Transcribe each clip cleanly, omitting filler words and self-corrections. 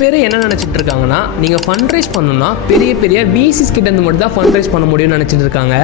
பேர் என்ன நினச்சிட்டு இருக்காங்கன்னா, நீங்கள் ஃபண்ட் ரைஸ் பண்ணணும்னா பெரிய பெரிய விசிஸ் கிட்ட இருந்து மட்டும் தான் ஃபண்ட் ரைஸ் பண்ண முடியும்னு நினச்சிட்டு இருக்காங்க.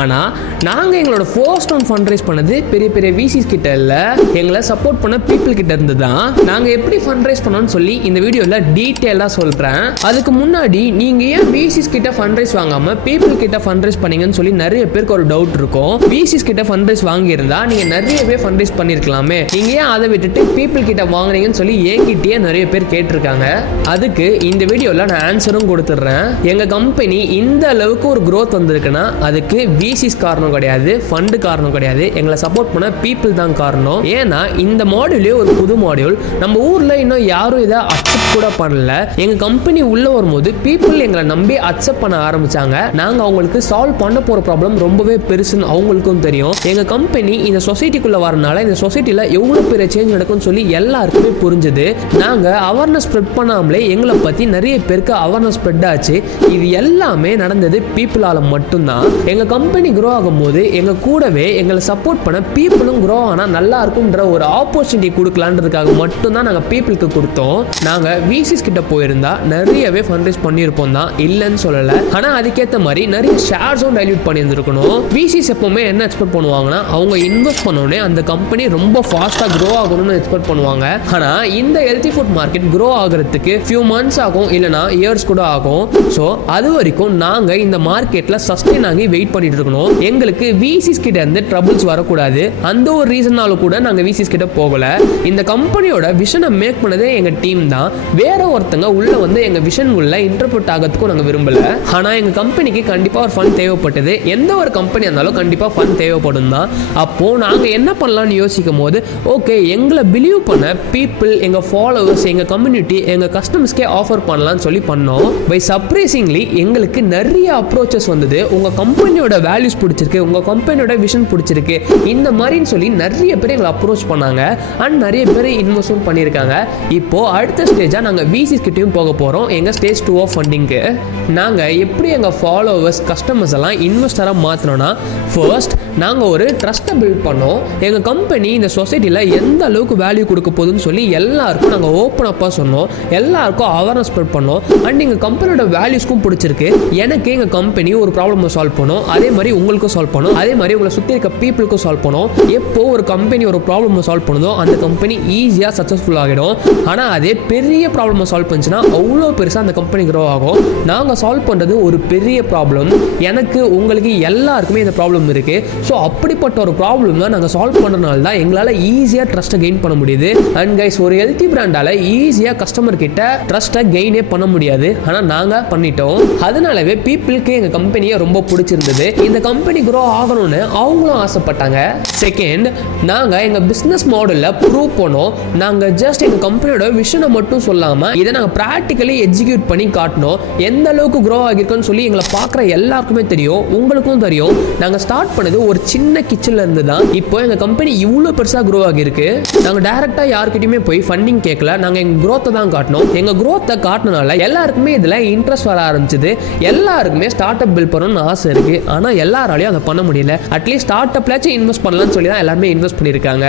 ஆனால் நாங்கள் எங்களோட ஃபர்ஸ்ட் ரவுண்ட் ஃபண்ட் ரைஸ் பண்ணது பெரிய பெரிய விசிஸ் கிட்ட இல்லை, எங்களை சப்போர்ட் பண்ண பீப்புள் கிட்ட இருந்து தான். நாங்கள் எப்படி ஃபண்ட் ரைஸ் பண்ணோம்னு சொல்லி இந்த வீடியோவில் டீட்டெயிலாக சொல்கிறேன். அதுக்கு முன்னாடி நீங்கள் ஏன் விசிஸ் கிட்ட ஃபண்ட் ரைஸ் வாங்காமல் பீப்புள் கிட்ட ஃபண்ட் ரைஸ் பண்ணீங்கன்னு சொல்லி நிறைய பேருக்கு ஒரு டவுட் இருக்கும். விசிஸ் கிட்ட ஃபண்ட் ரைஸ் வாங்கியிருந்தா நீங்கள் நிறையவே ஃபண்ட் ரைஸ் பண்ணியிருக்கலாமே, நீங்கள் ஏன் அதை விட்டுட்டு பீப்புள் கிட்ட வாங்கினீங்கன்னு சொல்லி என்கிட்டயே நிறைய பேர் கேட்டிருக்காங்க. அதுக்கு இந்த வீடியோவில் நான் ஆன்சரும் கொடுத்துட்றேன். எங்கள் கம்பெனி இந்த அளவுக்கு ஒரு growth வந்திருக்குன்னா அதுக்கு விசிஸ் காரணம் கிடையாது, ஃபண்டு காரணம் கிடையாது, எங்களை சப்போர்ட் பண்ண பீப்புள் தான் காரணம். ஏன்னா இந்த மாடியூலே ஒரு புது மாடியூல், நம்ம ஊரில் இன்னும் யாரும் இதை அக்செப்ட் கூட பண்ணல. எங்கள் கம்பெனி உள்ள வரும்போது பீப்புள் எங்களை நம்பி அக்செப்ட் பண்ண ஆரம்பிச்சாங்க. நாங்கள் அவங்களுக்கு சால்வ் பண்ண போகிற ப்ராப்ளம் ரொம்பவே பெருசுன்னு அவங்களுக்கும் தெரியும். எங்கள் கம்பெனி இந்த சொசைட்டிக்குள்ளே வரனால இந்த சொசைட்டியில் எவ்வளோ பெரிய சேஞ்ச் நடக்கும்னு சொல்லி எல்லாருக்குமே புரிஞ்சுது. நாங்கள் அவேர்னஸ் ஸ்ப்ரெட் பண்ணாமலே எங்களை பற்றி நிறைய பேருக்கு அவேர்னஸ் ஸ்ப்ரெட் ஆச்சு. இது எல்லாமே நடந்தது பீப்புளால் மட்டும்தான். எங்கள் கம்பெனி க்ரோ ஆகும்போது எங்கள் கூடவே எங்களை சப்போர்ட் பண்ண பீப்புளும் க்ரோ ஆனால் நல்லா இருக்கும்ன்ற ஒரு ஆப்பர்ச்சுனிட்டி கொடுக்கலான்றதுக்காக மட்டும்தான் நாங்கள் பீப்புளுக்கு கொடுத்தோம். நாங்கள் விசிஸ் கிட்ட போயிருந்தா நிறையவே ஃபண்ட் ரைஸ் பண்ணியிருப்போம் தான், இல்லைன்னு சொல்லலை. ஆனால் அதுக்கேற்ற மாதிரி நிறைய ஷேர்ஸும் டைல்யூட் பண்ணியிருந்துருக்கணும். விசிஸ் எப்பவுமே என்ன எக்ஸ்பெக்ட் பண்ணுவாங்கன்னா, அவங்க இன்வெஸ்ட் பண்ணோடனே அந்த கம்பெனி ரொம்ப ஃபாஸ்ட்டாக க்ரோ ஆகணும்னு எக்ஸ்பெக்ட் பண்ணுவாங்க. ஆனால் இந்த ஹெல்த்தி ஃபுட் மார்க்கெட் க்ரோ ஆகிறதுக்கு ஃபியூ மந்த்ஸ் ஆகும், இல்லைனா இயர்ஸ் கூட ஆகும். ஸோ அது வரைக்கும் நாங்கள் இந்த மார்க்கெட்டில் சஸ்டெயின் ஆகி வெயிட் பண்ணிட்டு இருக்கணும். எங்களுக்கு விசிஸ் கிட்ட இருந்து ட்ரபிள்ஸ் வரக்கூடாது. அந்த ஒரு ரீசனால கூட நாங்கள் விசிஸ் கிட்ட போகல. இந்த கம்பெனியோட விஷனை மேக் பண்ணதே எங்கள் டீம் தான். வேற ஒருத்தங்க உள்ள வந்து எங்கள் விஷன் உள்ள இன்டர்பிரட் ஆகிறதுக்கும் நாங்கள் விரும்பல. ஆனால் எங்கள் கம்பெனிக்கு கண்டிப்பாக ஒரு ஃபண்ட் தேவைப்பட்டது. எந்த ஒரு கம்பெனி இருந்தாலும் கண்டிப்பாக ஃபண்ட் தேவைப்படும் தான். அப்போ நாங்கள் என்ன பண்ணலாம்னு யோசிக்கும் போது, ஓகே எங்களை பிலீவ் பண்ண பீப்புள், எங்கள் ஃபாலோவர்ஸ், எங்கள் கம்யூனிட்டி, எங்கள் கஸ்டமர்ஸ்க்கே ஆஃபர் பண்ணலாம்னு சொல்லி பண்ணோம். பை சர்ப்ரைசிங்லி எங்களுக்கு நிறைய அப்ரோச்சஸ் வந்தது. உங்கள் கம்பெனியோட வேல்யூஸ் பிடிச்சிருக்கு, உங்கள் கம்பெனியோட விஷன் பிடிச்சிருக்கு, இந்த மாதிரின்னு சொல்லி நிறைய பேர் எங்களை அப்ரோச் பண்ணாங்க. அண்ட் நிறைய பேர் இன்வெஸ்ட்டும் பண்ணியிருக்காங்க. இப்போது அடுத்த ஸ்டேஜாக நாங்கள் விசிஸ் கிட்டையும் போக போகிறோம். எங்கள் ஸ்டேஜ் 2 ஆஃப் ஃபண்டிங்க்கு நாங்கள் எப்படி எங்கள் ஃபாலோவர்ஸ், கஸ்டமர்ஸ் எல்லாம் இன்வெஸ்டராக மாற்றினோன்னா, ஃபர்ஸ்ட் நாங்கள் ஒரு ட்ரஸ்ட்டை பில்ட் பண்ணோம். எங்கள் கம்பெனி இந்த சொசைட்டியில் எந்த அளவுக்கு வேல்யூ கொடுக்க போகுதுன்னு சொல்லி எல்லாருக்கும் நாங்கள் ஓப்பன் அப்பாக சொன்னோம். எல்லாருக்கும் அவேர்னஸ் ஸ்ப்ரெட் பண்ணோம். அண்ட் எங்கள் கம்பெனியோட வேல்யூஸ்க்கும் பிடிச்சிருக்கு. எனக்கு எங்கள் கம்பெனி ஒரு ப்ராப்ளமை சால்வ் பண்ணும், அதே மாதிரி உங்களுக்கும் சால்வ் பண்ணும், அதே மாதிரி உங்களை சுற்றி இருக்க பீப்புளுக்கும் சால்வ் பண்ணும். எப்போ ஒரு கம்பெனி ஒரு ப்ராப்ளமை சால்வ் பண்ணுதோ அந்த கம்பெனி ஈஸியாக சக்ஸஸ்ஃபுல் ஆகிடும். ஆனால் அதே பெரிய ப்ராப்ளமை சால்வ் பண்ணுச்சுன்னா அவ்வளோ பெருசாக அந்த கம்பெனி க்ரோ ஆகும். நாங்கள் சால்வ் பண்ணுறது ஒரு பெரிய ப்ராப்ளம். எனக்கு, உங்களுக்கு எல்லாருக்குமே இந்த ப்ராப்ளம் இருக்குது. ஸோ அப்படிப்பட்ட ஒரு ப்ராப்ளம் தான் நாங்கள் சால்வ் பண்ணுறதுனால தான் எங்களால் ஈஸியாக ட்ரஸ்ட்டை கெயின் பண்ண முடியுது. அண்ட் கைஸ், ஒரு ஹெல்த்தி பிராண்டால் ஈஸியாக கஸ்டமர் கிட்ட ட்ரஸ்ட்டை கெயினே பண்ண முடியாது. ஆனால் நாங்கள் பண்ணிட்டோம். அதனாலவே பீப்புளுக்கு எங்கள் கம்பெனியை ரொம்ப பிடிச்சிருந்தது. இந்த கம்பெனி க்ரோ ஆகணும்னு அவங்களும் ஆசைப்பட்டாங்க. செகண்ட், நாங்கள் எங்கள் பிஸ்னஸ் மாடலில் ப்ரூவ் பண்ணோம். நாங்கள் ஜஸ்ட் எங்கள் கம்பெனியோட விஷனை மட்டும் சொல்லாமல் இதை நாங்கள் ப்ராக்டிக்கலி எக்ஸிக்யூட் பண்ணி காட்டணும். எந்த அளவுக்கு க்ரோ ஆகிருக்குன்னு சொல்லி எங்களை பார்க்குற எல்லாருக்குமே தெரியும், உங்களுக்கும் தெரியும். நாங்கள் ஸ்டார்ட் பண்ணது ஒரு சின்ன கிச்சன்ல இருந்து தான். இப்போ எங்கள் கம்பெனி இவ்வளோ பெருசாக க்ரோ ஆகிருக்கு. நாங்கள் டைரெக்டாக யார்கிட்டயுமே போய் ஃபண்டிங் கேட்கல. நாங்கள் எங்கள் க்ரோத்தை தான் காட்டணும். எங்கள் க்ரோத்தை காட்டினால எல்லாருக்குமே இதில் இன்ட்ரெஸ்ட் வர ஆரம்பிச்சது. எல்லாருக்குமே ஸ்டார்ட் அப் பில்ட் பண்ணணும்னு ஆசை இருக்குது. ஆனால் எல்லாராலையும் அதை பண்ண முடியல. அட்லீஸ்ட் ஸ்டார்ட் அப்லாச்சும் இன்வெஸ்ட் பண்ணலாம்னு சொல்லி தான் எல்லாருமே இன்வெஸ்ட் பண்ணியிருக்காங்க.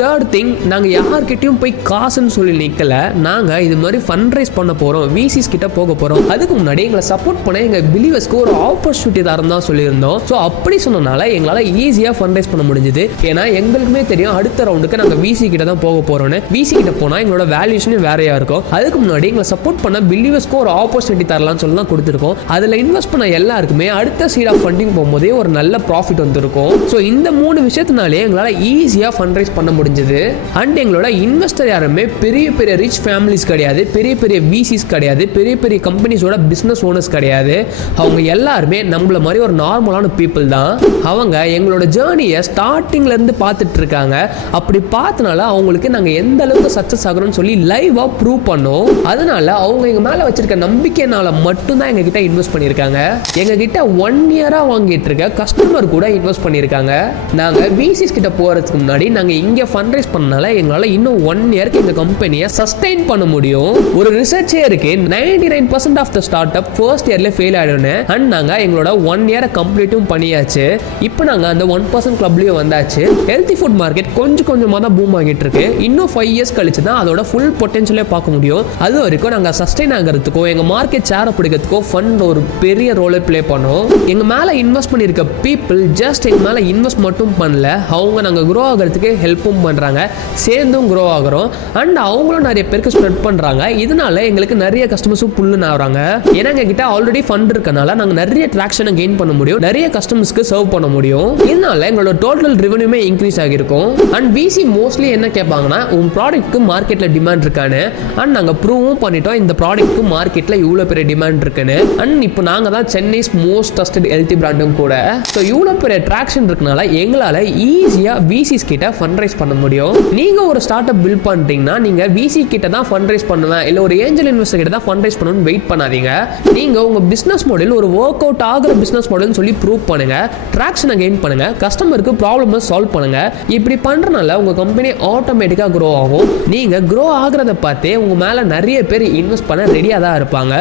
தேர்ட் திங், நாங்கள் யார்கிட்டையும் போய் காசுன்னு சொல்லி நிற்கல. நாங்கள் இது மாதிரி ஃபண்ட் ரைஸ் பண்ண போகிறோம், விசிஸ் கிட்ட போக போகிறோம். அதுக்கு முன்னாடி எங்களை சப்போர்ட் பண்ண எங்கள் பிலீவர்ஸ்க்கு ஒரு ஆப்பர்ச்சுனிட்டி தரம் தான் சொல்லியிருந்தோம். ஸோ அப்படி சொன்னனால எங்களால் ஈஸியாக ஃபண்ட் ரைஸ் பண்ண முடிஞ்சுது. ஏன்னா எங்களுக்குமே தெரியும் அடுத்த ரவுண்டுக்கு நாங்கள் விசி கிட்ட தான் போக போகிறோன்னு. விசி கிட்ட போனால் எங்களோட வேல்யூஷனும் வேறையாக இருக்கும். அதுக்கு முன்னாடி எங்களை சப்போர்ட் பண்ண பிலீவர்ஸ்க்கு ஒரு ஆப்பர்ச்சுனிட்டி தரலாம்னு சொல்லி தான் கொடுத்துருக்கோம். அதில் இன்வெஸ்ட் பண்ண எல்லாருக்குமே அடுத்த சீட் ஆஃப் ஃபண்டிங் போகும்போதே ஒரு நல்ல ப்ராஃபிட் வந்துருக்கும். ஸோ இந்த 3 விஷயத்தினாலே எங்களால் ஈஸியாக ஃபண்ட் ரைஸ் பண்ண முடிஞ்சது. அண்ட் எங்களோட இன்வெஸ்டர் யாருமே பெரிய பெரிய ரிச் ஃபேமிலிஸ் கிடையாது, பெரிய பெரிய விசிஸ் கிடையாது, பெரிய பெரிய கம்பெனிஸோட பிஸ்னஸ் ஓனர்ஸ் கிடையாது. அவங்க எல்லாருமே நம்மள மாதிரி ஒரு நார்மலான பீப்புள் தான். அவங்க எங்களோட ஜேர்னியை ஸ்டார்டிங்ல இருந்து பார்த்துட்டு இருக்காங்க. அப்படி பார்த்தனால அவங்களுக்கு நாங்கள் எந்த அளவுக்கு சக்ஸஸ் ஆகிறோம்னு சொல்லி லைவாக ப்ரூவ் பண்ணோம். அதனால அவங்க எங்கள் மேலே வச்சிருக்க நம்பிக்கையினால மட்டும்தான் எங்ககிட்ட இன்வெஸ்ட் பண்ணியிருக்காங்க. எங்ககிட்ட 1 இயராக வாங்கிட்டு இருக்க கஸ்டமர் கூட இன்வெஸ்ட் பண்ணியிருக்காங்க. நாங்கள் விசிஸ் கிட்ட போகிறதுக்கு முன்னாடி நாங்கள் இங்கே ஃபண்ட் ரைஸ் பண்ணனால எங்களால் இன்னும் 1 இயருக்கு எங்கள் கம்பெனியை சஸ்டெயின் பண்ண முடியும். முடியும். ஒரு ரிசர்ச்சே இருக்கு 99% of the start up first இயர்ல ஃபெயில் ஆயிடும்னு. அண்ட் நாங்க எங்களோட 1 இயரை கம்ப்ளீட்டும் பண்ணியாச்சு. இப்போ நாங்க அந்த 1% கிளப்லயும் வந்தாச்சு. ஹெல்தி ஃபுட் மார்க்கெட் கொஞ்சம் கொஞ்சமா தான் பூம் ஆகிட்டு இருக்கு. இன்னும் 5 இயர்ஸ் கழிச்சு தான் அதோட ஃபுல் பொட்டன்ஷியலே பார்க்க முடியும். அது வரைக்கும் நாங்க சஸ்டெயின் ஆகிறதுக்கோ எங்க மார்க்கெட் ஷேரை பிடிக்கிறதுக்கோ ஃபண்ட் ஒரு பெரிய ரோலை பிளே பண்ணோம். எங்க மேல இன்வெஸ்ட் பண்ணிருக்க பீப்புள் ஜஸ்ட் எங்க மேல இன்வெஸ்ட் மட்டும் பண்ணல, அவங்க நாங்க க்ரோ ஆகிறதுக்கு ஹெல்ப்பும் பண்றாங்க, சேர்ந்தும் க்ரோ ஆகிறோம். அண்ட் அவங்களும் நிறைய பேருக்கு ஸ்ப்ரெட் பண்றாங்க. இதனால எங்களுக்கு நிறைய கஸ்டமர்ஸும் புல்லுன்னு ஆகுறாங்க. ஏன்னா எங்ககிட்ட ஆல்ரெடி ஃபண்ட் இருக்கனால நாங்க நிறைய ட்ராக்ஷனை கெயின் பண்ண முடியும், நிறைய கஸ்டமர்ஸ்க்கு சர்வ் பண்ண முடியும். இதனால எங்களோட டோட்டல் ரெவென்யூமே இன்க்ரீஸ் ஆகிருக்கும். அண்ட் விசி மோஸ்ட்லி என்ன கேட்பாங்கன்னா உன் ப்ராடக்ட்க்கு மார்க்கெட்ல டிமாண்ட் இருக்கான்னு. அண்ட் நாங்க ப்ரூவும் பண்ணிட்டோம் இந்த ப்ராடக்ட்க்கு மார்க்கெட்ல இவ்வளவு பெரிய டிமாண்ட் இருக்குன்னு. அண்ட் இப்போ நாங்க தான் சென்னைஸ் மோஸ்ட் ட்ரஸ்டட் ஹெல்தி பிராண்டும் கூட. ஸோ இவ்வளோ பெரிய ட்ராக்ஷன் இருக்கனால எங்களால் ஈஸியாக விசிஸ் கிட்ட ஃபண்ட் ரைஸ் பண்ண முடியும். நீங்கள் ஒரு ஸ்டார்ட் அப் பில்ட் பண்ணுறீங்கன்னா நீங்கள் விசி கிட்ட தான் ஃபண்ட் ரைஸ் பண்ணுவேன், இல்லை ஒரு ஏஞ்சல் இன்வெஸ்டர் கிட்ட தான் ஃபண்ட் ரைஸ் பண்ணணும்னு வெயிட் பண்ணாதீங்க. நீங்கள் உங்கள் பிஸ்னஸ் மாடல் ஒரு ஒர்க் அவுட் ஆகிற பிஸ்னஸ் மாடல்னு சொல்லி ப்ரூவ் பண்ணுங்க, ட்ராக்ஷனை கெயின் பண்ணுங்க, கஸ்டமருக்கு ப்ராப்ளமை சால்வ் பண்ணுங்க. இப்படி பண்ணுறனால உங்கள் கம்பெனி ஆட்டோமேட்டிக்காக க்ரோ ஆகும். நீங்கள் க்ரோ ஆகிறத பார்த்தே உங்கள் மேலே நிறைய பேர் இன்வெஸ்ட் பண்ண ரெடியாக தான் இருப்பாங்க.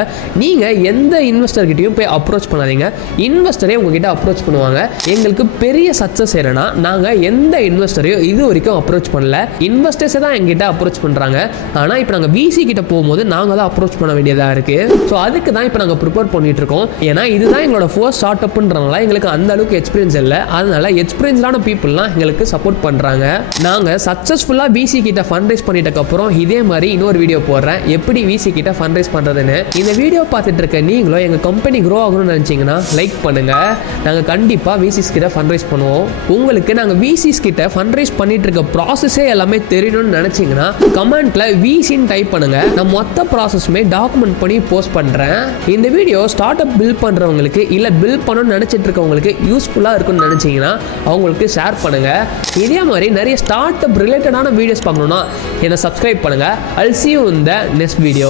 நீங்கள் எந்த இன்வெஸ்டர்கிட்டையும் போய் அப்ரோச் பண்ணாதீங்க, இன்வெஸ்டரே உங்ககிட்ட அப்ரோச் பண்ணுவாங்க. எங்களுக்கு பெரிய சக்ஸஸ் என்னன்னா நாங்கள் எந்த இன்வெஸ்டரையும் இது வரைக்கும் அப்ரோச் பண்ணல, இன்வெஸ்டர்ஸே தான் எங்கிட்ட அப்ரோச் பண்ணுறாங்க. ஆனால் இப்போ நாங்கள் விசி கிட்ட போகும்போது நாங்கள் தான் அப்ரோச் பண்ண வேண்டியதாக இருக்குது. ஸோ அதுக்கு தான் இப்போ நாங்கள் ப்ரிப்பேர் பண்ணிட்டு இருக்கோம். ஏன்னா இதுதான் எங்களோட ஃபர்ஸ்ட் ஸ்டார்ட் அப்ன்றனால எங்களுக்கு அந்த அளவுக்கு எக்ஸ்பீரியன்ஸ் இல்லை. அதனால எக்ஸ்பீரியன்ஸான பீப்புள்லாம் எங்களுக்கு சப்போர்ட் பண்ணுறாங்க. நாங்கள் சக்ஸஸ்ஃபுல்லாக விசி கிட்ட ஃபண்ட் ரைஸ் பண்ணிட்டதுக்கப்புறம் இதே மாதிரி இன்னொரு வீடியோ போடுறேன், எப்படி விசி கிட்ட ஃபண்ட் ரைஸ் பண்ணுறதுன்னு. இந்த வீடியோ பார்த்துட்டு இருக்க நீங்களும் எங்கள் கம்பெனி க்ரோ ஆகணும்னு நினச்சிங்கன்னா லைக் பண்ணுங்க. நாங்கள் கண்டிப்பாக விசிஸ் கிட்ட ஃபண்ட் ரைஸ் பண்ணுவோம். உங்களுக்கு நாங்கள் விசிஸ் கிட்ட ஃபண்ட் ரைஸ் பண்ணிட்டு இருக்க ப்ராசஸே எல்லாமே தெரியணும்னு நினச்சிங்கன்னா கமெண்ட்ல விசின்னு டைப் பண்ணுங்க. நான் மொத்த ப்ராசஸுமே டாக்குமெண்ட் பண்ணி போஸ்ட் பண்ணுறேன். இந்த வீடியோ ஸ்டார்ட் அப் பில்ட் பண்ணுறவங்களுக்கு இல்லை பில்ட் பண்ணணும்னு நினச்சிட்டு இருக்கவங்களுக்கு யூஸ்ஃபுல்லாக இருக்கும்னு நினச்சிங்கன்னா அவங்களுக்கு ஷேர் பண்ணுங்க. இதே மாதிரி நிறைய ஸ்டார்ட் அப் ரிலேட்டடான வீடியோஸ் பார்க்கணுன்னா என்னை சப்ஸ்கிரைப் பண்ணுங்க. I'll see you in the next video.